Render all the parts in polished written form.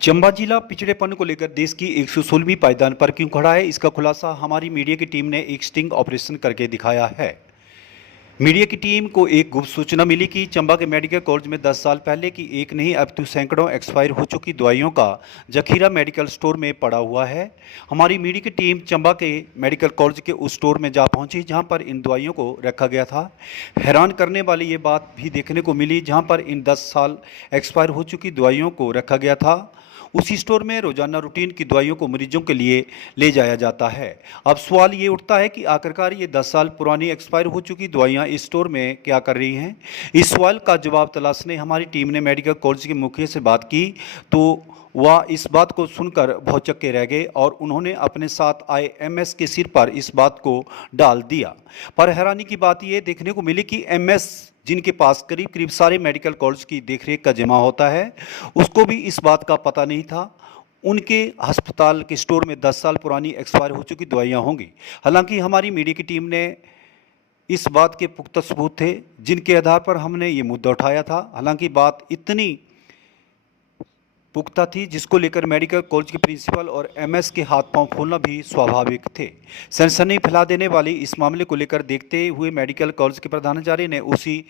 चंबा जिला पिछड़ेपन को लेकर देश की 116वीं पायदान पर क्यों खड़ा है, इसका खुलासा हमारी मीडिया की टीम ने एक स्टिंग ऑपरेशन करके दिखाया है। मीडिया की टीम को एक गुप्त सूचना मिली कि चंबा के मेडिकल कॉलेज में 10 साल पहले की एक नहीं अब तो सैकड़ों एक्सपायर हो चुकी दवाइयों का जखीरा मेडिकल स्टोर में पड़ा हुआ है। हमारी मीडिया की टीम चंबा के मेडिकल कॉलेज के उस स्टोर में जा पहुंची जहां पर इन दवाइयों को रखा गया था। हैरान करने वाली ये बात भी देखने को मिली, जहां पर इन 10 साल एक्सपायर हो चुकी दवाइयों को रखा गया था। उसी स्टोर में रोजाना रूटीन की दवाइयों को मरीजों के लिए ले जाया जाता है। अब सवाल ये उठता है कि आखिरकार ये 10 साल पुरानी एक्सपायर हो चुकी दवाइयां इस स्टोर में क्या कर रही हैं। इस सवाल का जवाब तलाशने हमारी टीम ने मेडिकल कॉलेज के मुखिया से बात की तो वह इस बात को सुनकर भौचक्के रह गए और उन्होंने अपने साथ आए एमएस के सिर पर इस बात को डाल दिया। पर हैरानी की बात यह देखने को मिली कि एमएस जिनके पास करीब करीब सारे मेडिकल कॉलेज की देखरेख का जिम्मा होता है, उसको भी इस बात का पता नहीं था उनके अस्पताल के स्टोर में 10 साल पुरानी एक्सपायर हो चुकी दवाइयां होंगी। हालांकि हमारी मीडिया की टीम ने इस बात के पुख्ता सबूत थे जिनके आधार पर हमने ये मुद्दा उठाया था। हालांकि बात इतनी पुख्ता थी जिसको लेकर मेडिकल कॉलेज के प्रिंसिपल और एमएस के हाथ पांव फूलना भी स्वाभाविक थे। सनसनी फैला देने वाली इस मामले को लेकर देखते हुए मेडिकल कॉलेज के प्रधानाचार्य ने उसी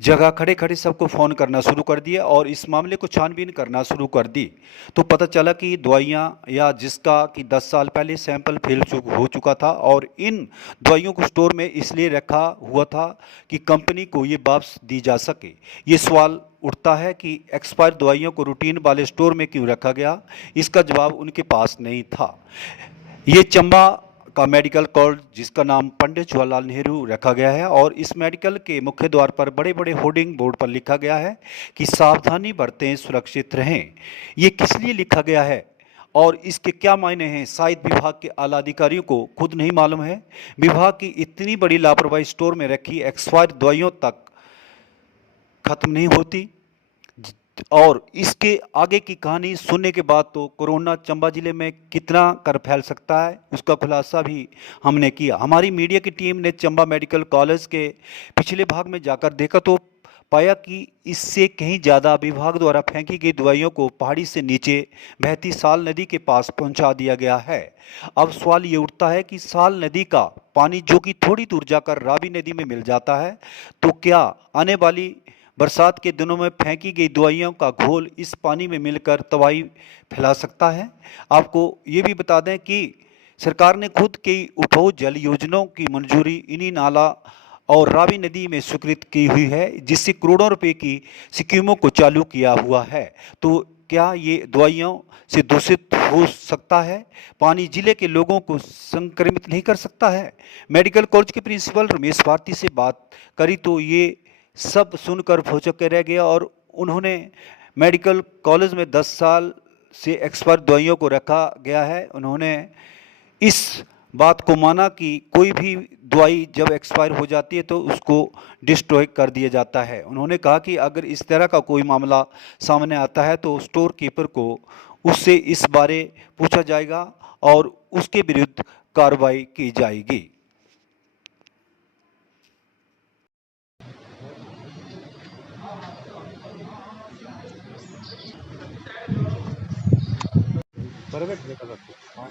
जगह खड़े खड़े सबको फ़ोन करना शुरू कर दिया और इस मामले को छानबीन करना शुरू कर दी। तो पता चला कि दवाइयाँ या जिसका कि 10 साल पहले सैंपल फेल हो चुका था और इन दवाइयों को स्टोर में इसलिए रखा हुआ था कि कंपनी को ये वापस दी जा सके। ये सवाल उठता है कि एक्सपायर दवाइयों को रूटीन वाले स्टोर में क्यों रखा गया, इसका जवाब उनके पास नहीं था। ये चंबा का मेडिकल कॉलेज जिसका नाम पंडित जवाहरलाल नेहरू रखा गया है और इस मेडिकल के मुख्य द्वार पर बड़े बड़े होर्डिंग बोर्ड पर लिखा गया है कि सावधानी बरतें, सुरक्षित रहें। ये किस लिए लिखा गया है और इसके क्या मायने हैं, शायद विभाग के आला अधिकारियों को खुद नहीं मालूम है। विभाग की इतनी बड़ी लापरवाही स्टोर में रखी एक्सपायर दवाइयों तक खत्म नहीं होती और इसके आगे की कहानी सुनने के बाद तो कोरोना चंबा जिले में कितना कर फैल सकता है उसका खुलासा भी हमने किया। हमारी मीडिया की टीम ने चंबा मेडिकल कॉलेज के पिछले भाग में जाकर देखा तो पाया कि इससे कहीं ज़्यादा विभाग द्वारा फेंकी गई दवाइयों को पहाड़ी से नीचे बहती साल नदी के पास पहुंचा दिया गया है। अब सवाल ये उठता है कि साल नदी का पानी जो कि थोड़ी दूर जाकर रावी नदी में मिल जाता है, तो क्या आने वाली बरसात के दिनों में फेंकी गई दवाइयों का घोल इस पानी में मिलकर तबाही फैला सकता है। आपको ये भी बता दें कि सरकार ने खुद की उठाऊ जल योजनाओं की मंजूरी इन्हीं नाला और रावी नदी में स्वीकृत की हुई है, जिससे करोड़ों रुपए की स्कीमों को चालू किया हुआ है। तो क्या ये दवाइयों से दूषित हो सकता है, पानी जिले के लोगों को संक्रमित नहीं कर सकता है। मेडिकल कॉलेज के प्रिंसिपल रमेश भारती से बात करी तो ये सब सुनकर भौचक्के रह गया और उन्होंने मेडिकल कॉलेज में 10 साल से एक्सपायर दवाइयों को रखा गया है। उन्होंने इस बात को माना कि कोई भी दवाई जब एक्सपायर हो जाती है तो उसको डिस्ट्रॉय कर दिया जाता है। उन्होंने कहा कि अगर इस तरह का कोई मामला सामने आता है तो स्टोर कीपर को उससे इस बारे पूछा जाएगा और उसके विरुद्ध कार्रवाई की जाएगी। परफेक्ट देखा सबको। हाँ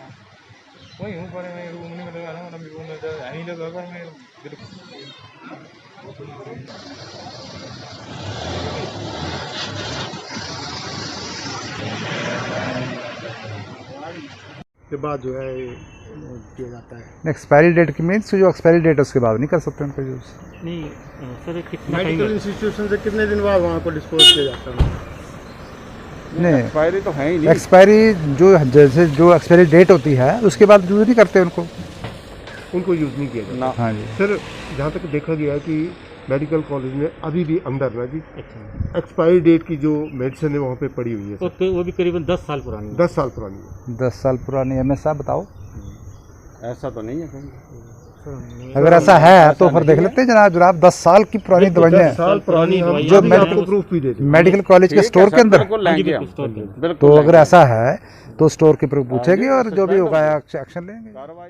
वही हूँ पर मैं रूम में लगा रहा हूँ अभी रूम में नहीं लगा कर मैं के बाद जो है किया जाता है। एक्सपायरी डेट की मीन्स जो एक्सपायरी डेट है उसके बाद नहीं कर सकते उनका यूज़। नहीं सर, कितना मेडिकल इंस्टीट्यूशन से कितने दिन बाद वहाँ को डिस्पोज किया जाता है? नहीं, एक्सपायरी तो है ही नहीं। एक्सपायरी जो जैसे जो एक्सपायरी डेट होती है उसके बाद यूज़ नहीं करते उनको यूज़ नहीं किया जाता। हाँ जी सर, जहाँ तक देखा गया है कि मेडिकल कॉलेज में अभी भी अंदर ना जी एक्सपायरी डेट की जो मेडिसिन है वहाँ पे पड़ी हुई है सर। वो भी करीबन 10 साल पुरानी 10 साल पुरानी है। 10 साल पुरानी एमएस साहब बताओ। ऐसा तो नहीं है कहीं। अगर ऐसा है तो फिर देख लेते हैं जनाब 10 साल की पुरानी दवाइयाँ 10 साल पुरानी हम जो आपको प्रूफ भी दे दें मेडिकल कॉलेज के स्टोर के अंदर। बिल्कुल तो अगर ऐसा है तो स्टोर कीपर पूछेगी और जो भी होगा एक्शन लेंगे। कार्रवाई